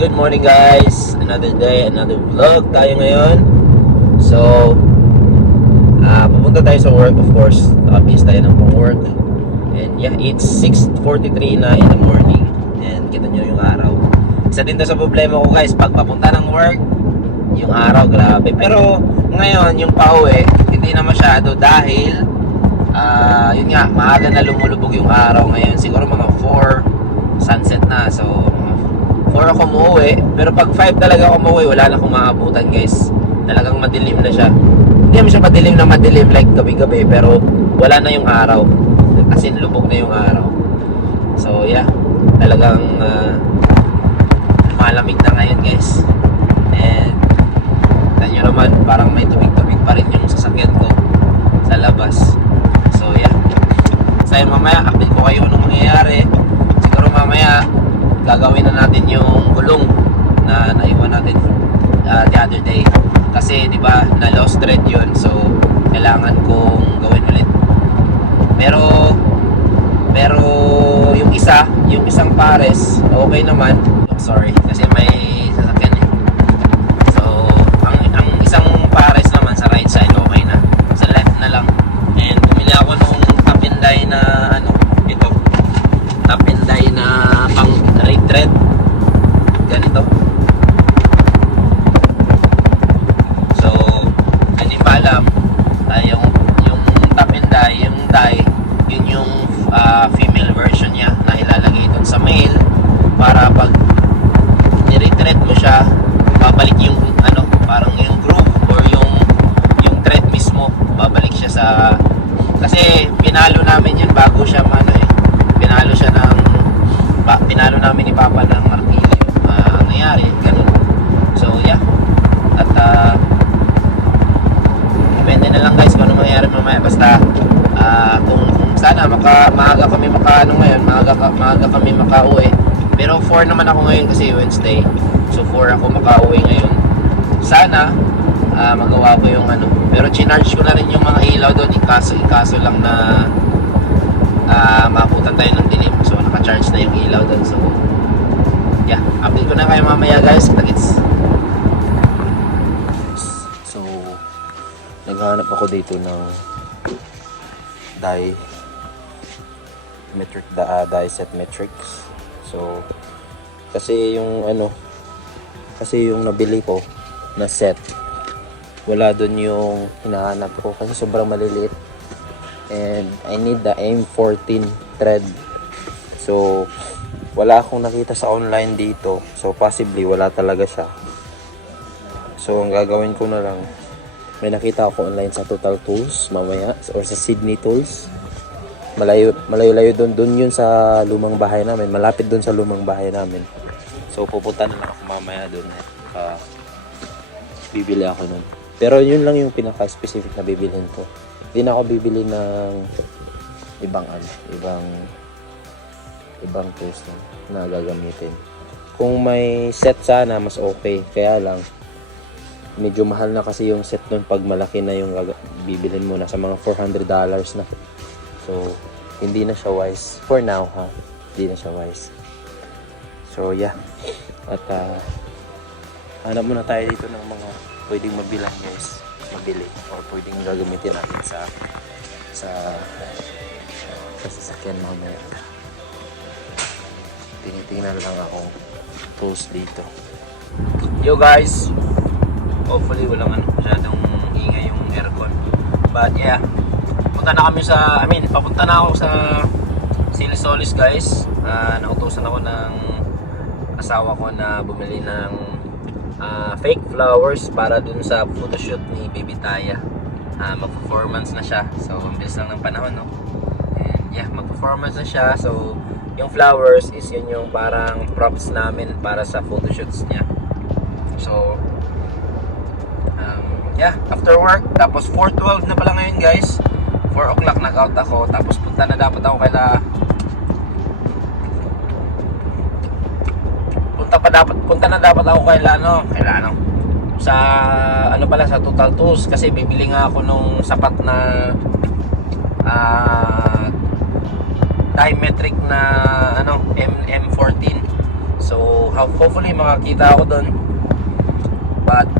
good morning guys. Another day, another vlog tayo ngayon. So, pupunta tayo sa work of course. Nakabis tayo ng work. And yeah, it's 6:43 na in the morning. And kita nyo yung araw. Isa din to sa problema ko guys, pag papunta ng work, yung araw grabe. Pero ngayon, yung pauwi, hindi na masyado dahil yun nga, maaga na lumulubog yung araw ngayon. Siguro mga 4 sunset na. So 4 ako umuwi. Pero pag 5 talaga ako umuwi, wala na akong maabutan guys. Talagang madilim na siya. Hindi naman siya madilim na madilim like gabi-gabi, pero wala na yung araw. As in lubog na yung araw. So yeah, talagang malamig na ngayon guys. And tanyo naman, parang may tubig-tubig pa rin yung sasakyan ko sa labas. So yeah, so mamaya update ko kayo anong mangyayari. Siguro mamaya gagawin na natin yung gulong na naiwan natin the other day. Kasi di ba na lost thread yun, so kailangan kong gawin ulit. Pero yung isang pares okay naman. Sorry, kasi may sasakyan eh. So ang isang pares naman sa right side okay na, sa left na lang. And bumili ako nung Tapinday na ito Tapinday na pang right thread ganito. So hindi pa alam yung Tapinday, yung dye, yun yung female version niya na ilalagay dun sa male para pag ni-retread mo siya, babalik yung parang yung groove or yung thread mismo, babalik siya sa, kasi pinalo namin yun bago siya pinalo namin ni Papa ng martilyo. Nangyari ganun. So yeah, at depende na lang guys kung ano mangyayari mamaya. Basta kung sana maaga kami maaga kami makauwi. Pero 4 naman ako ngayon kasi Wednesday. So 4 ako makauwi ngayon. Sana magawa ko yung pero chinarge ko na rin yung mga ilaw doon. Ikaso lang na maabutan tayo ng dilim. So naka-charge na yung ilaw doon. So yeah, update ko na kayo mamaya guys. Kita-kits. So naghanap ako dito ng die set metrics. So kasi yung nabili ko na set, wala doon yung hinahanap ko kasi sobrang maliliit. And I need the M14 thread. So wala akong nakita sa online dito. So possibly wala talaga siya. So ang gagawin ko na lang, may nakita ako online sa Total Tools mamaya or sa Sydney Tools. Malayo doon yun sa lumang bahay namin. Malapit doon sa lumang bahay namin. So pupunta na lang ako mamaya doon. Bibili ako nun. Pero yun lang yung pinaka-specific na bibilhin ko. Hindi na ako bibili ng ibang tools na gagamitin. Kung may set sana, mas okay. Kaya lang, medyo mahal na kasi yung set nun pag malaki na yung bibilhin mo. Nasa mga $400 na. So, hindi na siya wise. For now, hindi na siya wise. So, yeah. At, hanap muna tayo dito ng mga pwedeng mabilang guys. Mabili. Or pwedeng gagamitin natin sa sasakyan mamaya. Tinitingnan lang ako tools dito. Yo guys! Hopefully walang masyadong ingay yung aircon. But yeah, papunta na ako sa Silsolis guys. Nautusan ako ng asawa ko na bumili ng fake flowers para dun sa photoshoot ni Baby Taya. Mag-performance na siya. So ang bilis lang ng panahon, no? And yeah, mag-performance na siya. So yung flowers is yun yung parang props namin para sa photoshoots niya. So yeah, after work, tapos 4:12 na pala ngayon guys. 4 o'clock nag-out ako, tapos punta na dapat ako sa Total Tools kasi bibili nga ako nung sapat na diametric na M14. So hopefully makakita ako doon. But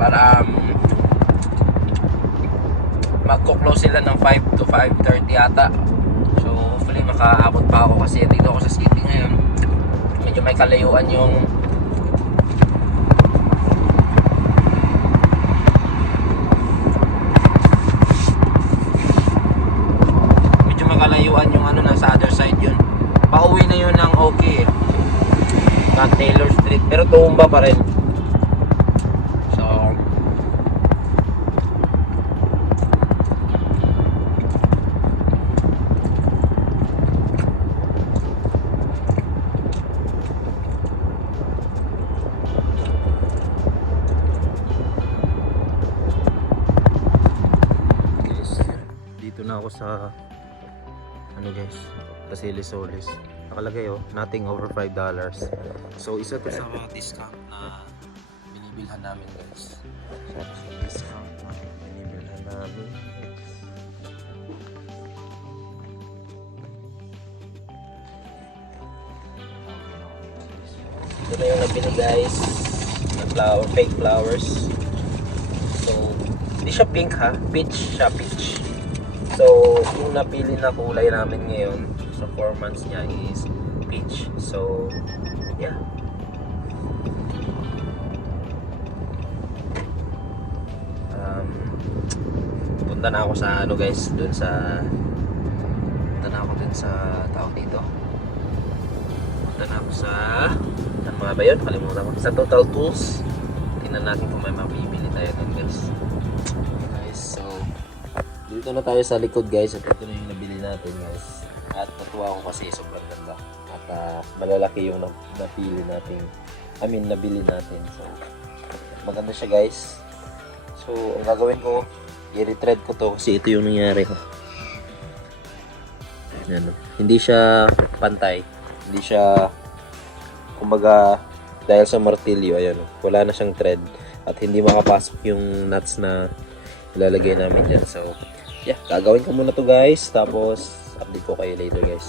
para magko-close sila ng 5 to 5:30 yata. So hopefully makaabot pa ako kasi dito ako sa city ngayon. Medyo may kalayuan yung ano, nasa other side yun. Pauwi na yun ng okay ng Taylor Street, pero tumba pa rin. So guys, dito na ako sa ano guys, Pasili Solis. Nakalagay nothing over $5. So isa to sa mga discount na binibilhan namin guys. So discount na binibilhan namin. Ito na yung nabili guys na fake flowers. So hindi siya pink ha, peach siya, peach. So, yung napili na kulay namin ngayon sa 4 months niya is peach. So, yeah. Punta na ako sa ano guys, dun sa tawag dito. Punta na ako sa ano mga ba yun? Kalimutan ko. Sa Total Tools. Tingnan natin kung may mapibili tayo dun guys. So dito na tayo sa likod guys, at ito na yung nabili natin guys. At natuwa ako kasi sobrang ganda. At malalaki yung nabili natin. So maganda siya guys. So ang gagawin ko, i-retread ko to kasi ito yung nangyari ko. Ayan, hindi siya pantay. Hindi siya, kumbaga, dahil sa martilyo, ayan, wala na siyang thread. At hindi makapasok yung nuts na ilalagay namin dyan. So yeah, gagawin ko muna to guys, tapos update ko kayo later guys.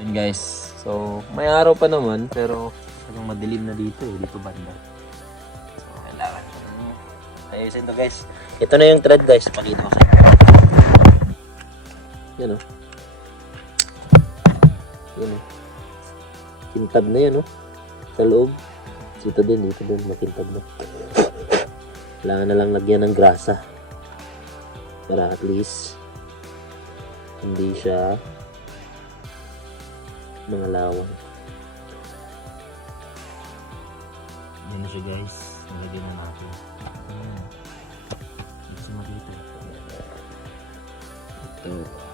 Yun guys, so may araw pa naman pero talagang madilim na dito dito banda. So kailangan ko ayusin to guys. Ito na yung thread guys, pakita ko sa inyo. Yan yan kintab na yan sa loob. Dito din, makintab na. Kailangan na lang lagyan ng grasa para at least hindi siya mangalawang. Yan na siya guys, nalagyan na natin. Dito siya makita. Ito.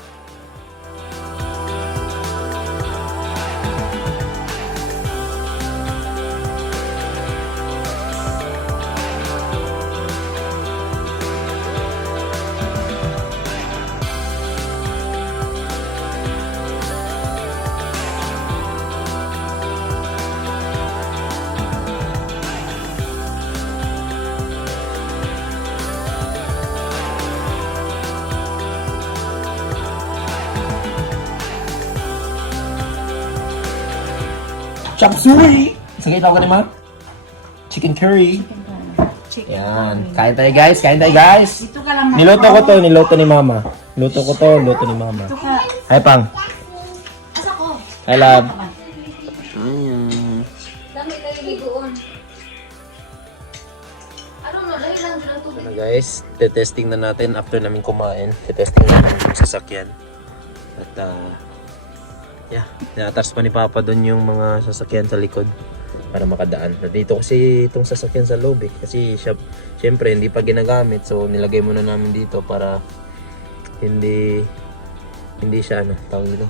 Chop suey! Sige, tawag ka ni Ma? Chicken curry. Yan. Kain tayo guys, Dito ka lang. Niluto ko to, niluto ni Mama. Luto ni Mama. Dito ka. Hi, Pang. Asa ko? Hi, love. Ayan. Dami tayo ligoon. Ano no, dahil lang dyan ang tubig. Ano guys, testing na natin after namin kumain. Testing namin yung sasakyan. At yeah, naatas pa ni Papa doon yung mga sasakyan sa likod para makadaan. Dito kasi itong sasakyan sa loob kasi siya, syempre hindi pa ginagamit, so nilagay muna namin dito para hindi siya tawag dito,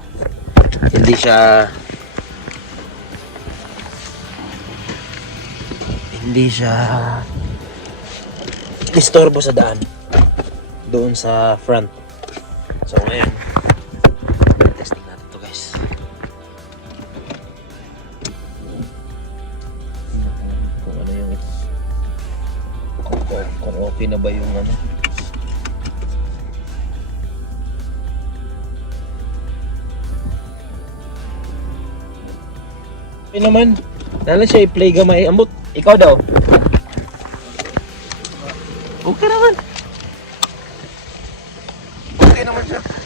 hindi siya istorbo sa daan doon sa front. So ngayon testing natin to guys. Kung ano yung comfort. ba yung ano? Okay naman. Lalo siya i-play gamay. Ambot, ikaw daw. Okay naman. Okay naman siya.